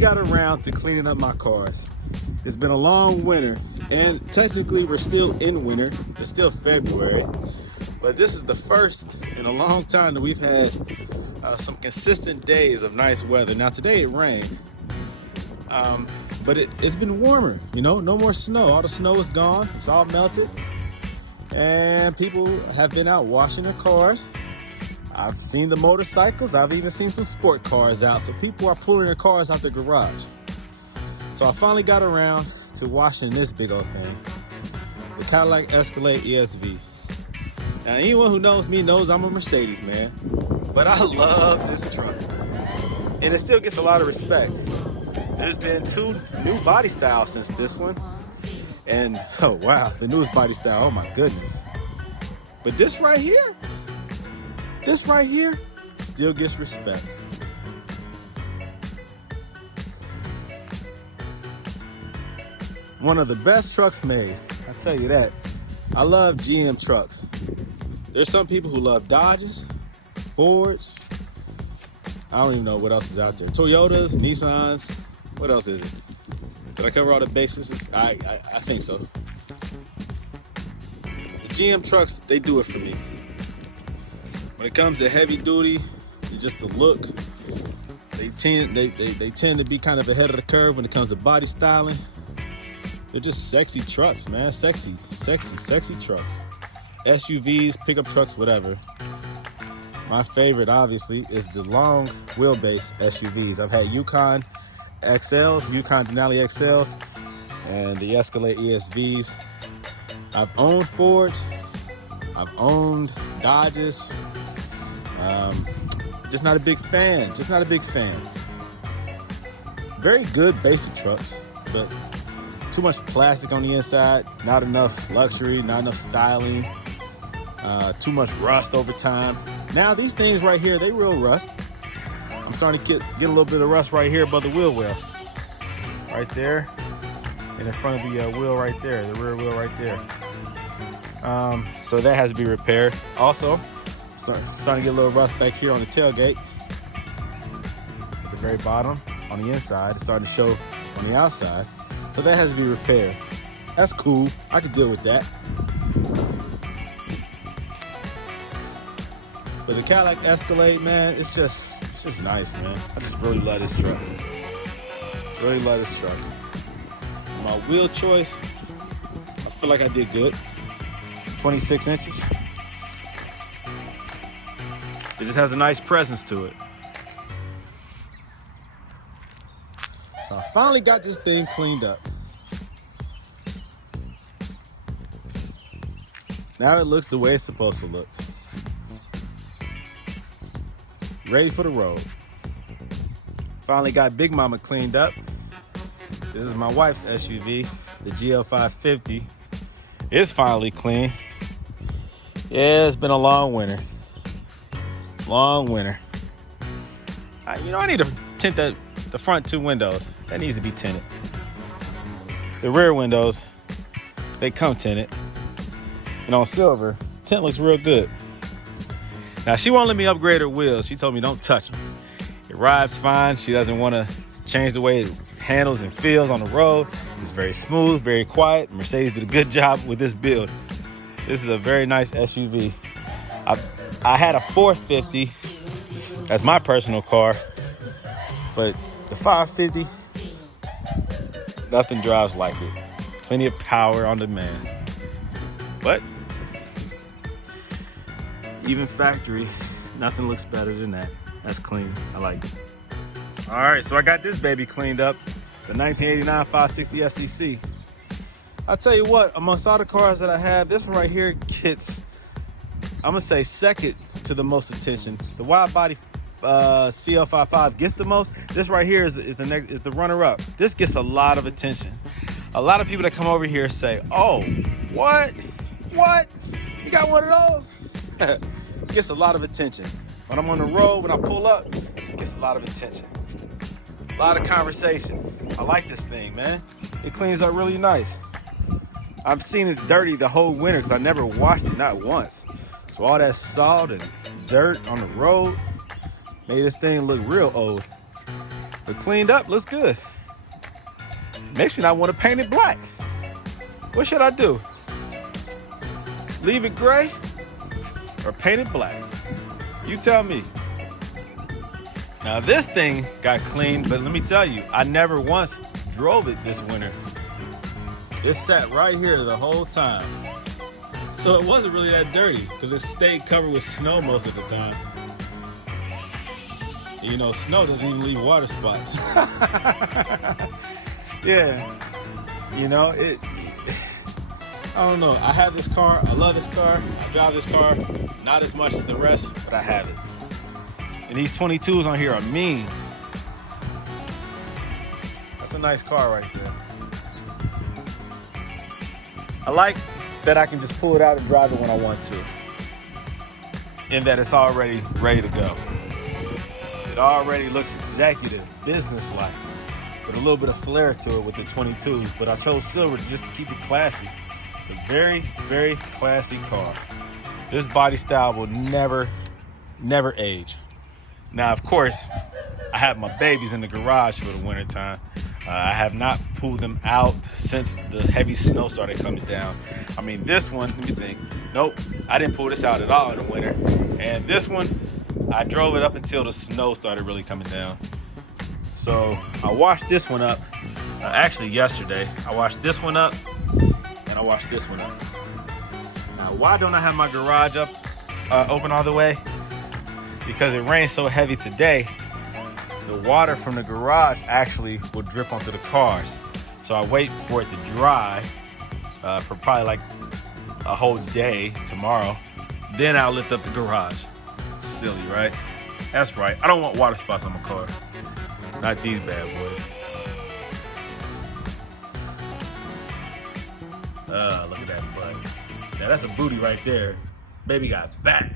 finally got around to cleaning up my cars. It's been a long winter, and technically we're still in winter. It's still February, but this is the first in a long time that we've had some consistent days of nice weather. Now today it rained, but it's been warmer, you know, no more snow. All the snow is gone, it's all melted, and people have been out washing their cars. I've seen the motorcycles, I've even seen some sport cars out, so people are pulling their cars out the garage. So I finally got around to washing this big old thing, the Cadillac Escalade ESV. Now anyone who knows me knows I'm a Mercedes man, but I love this truck. And it still gets a lot of respect. There's been 2 new body styles since this one. And oh wow, the newest body style, oh my goodness. But this right here still gets respect. One of the best trucks made, I tell you that. I love GM trucks. There's some people who love Dodges, Fords. I don't even know what else is out there. Toyotas, Nissans, what else is it? Did I cover all the bases? I think so. The GM trucks, they do it for me. When it comes to heavy duty, just the look, they tend to be kind of ahead of the curve when it comes to body styling. They're just sexy trucks, man. Sexy trucks. SUVs, pickup trucks, whatever. My favorite, obviously, is the long wheelbase SUVs. I've had Yukon XLs, Yukon Denali XLs, and the Escalade ESVs. I've owned Fords. I've owned Dodges. Just not a big fan. Very good basic trucks, but too much plastic on the inside, not enough luxury, not enough styling, too much rust over time. Now these things right here, they real rust. I'm starting to get a little bit of rust right here above the wheel well. Right there, and in front of the wheel right there, the rear wheel right there. So that has to be repaired. Also, starting to get a little rust back here on the tailgate. At the very bottom, on the inside, it's starting to show on the outside. So that has to be repaired. That's cool, I can deal with that. But the Cadillac Escalade, man, it's just nice, man. I just really love this truck. Really love this truck. My wheel choice, I feel like I did good. 26 inches. It just has a nice presence to it. So I finally got this thing cleaned up. Now it looks the way it's supposed to look. Ready for the road. Finally got Big Mama cleaned up. This is my wife's SUV, the CL55. It's finally clean. Yeah, it's been a long winter. Long winter. I need to tint the front 2 windows. That needs to be tinted. The rear windows, they come tinted. And on silver, tint looks real good. Now she won't let me upgrade her wheels. She told me don't touch them. It rides fine. She doesn't want to change the way it handles and feels on the road. It's very smooth, very quiet. Mercedes did a good job with this build. This is a very nice SUV. I had a 450 as my personal car, but the 550, nothing drives like it. Plenty of power on demand. But even factory, nothing looks better than that. That's clean, I like it. All right, so I got this baby cleaned up, the 1989 560 SEC. I'll tell you what, amongst all the cars that I have, this one right here gets, I'm gonna say second to the most attention. The wide body CL55 gets the most. This right here is the runner-up. This gets a lot of attention. A lot of people that come over here say, oh, what? You got one of those? It gets a lot of attention. When I'm on the road, when I pull up, it gets a lot of attention. A lot of conversation. I like this thing, man. It cleans up really nice. I've seen it dirty the whole winter because I never washed it, not once. So all that salt and dirt on the road made this thing look real old. But cleaned up, looks good. Makes me not want to paint it black. What should I do? Leave it gray or paint it black? You tell me. Now this thing got cleaned, but let me tell you, I never once drove it this winter. It sat right here the whole time. So it wasn't really that dirty because it stayed covered with snow most of the time. You know, snow doesn't even leave water spots. Yeah, you know, I don't know. I have this car. I love this car. I drive this car. Not as much as the rest, but I have it. And these 22s on here are mean. That's a nice car right there. I like that I can just pull it out and drive it when I want to. And that it's already ready to go. It already looks executive, business-like, with a little bit of flair to it with the 22s. But I chose silver just to keep it classy. It's a very, very classy car. This body style will never age. Now, of course, I have my babies in the garage for the wintertime. I have not pulled them out since the heavy snow started coming down. I mean, this one, let me think. Nope, I didn't pull this out at all in the winter. And this one, I drove it up until the snow started really coming down. So I washed this one up, actually yesterday. I washed this one up and I washed this one up. Now, why don't I have my garage up, open all the way? Because it rained so heavy today, the water from the garage actually will drip onto the cars. So I wait for it to dry for probably like a whole day tomorrow. Then I'll lift up the garage. Silly, right? That's right. I don't want water spots on my car. Not these bad boys. Look at that butt. Now that's a booty right there. Baby got back.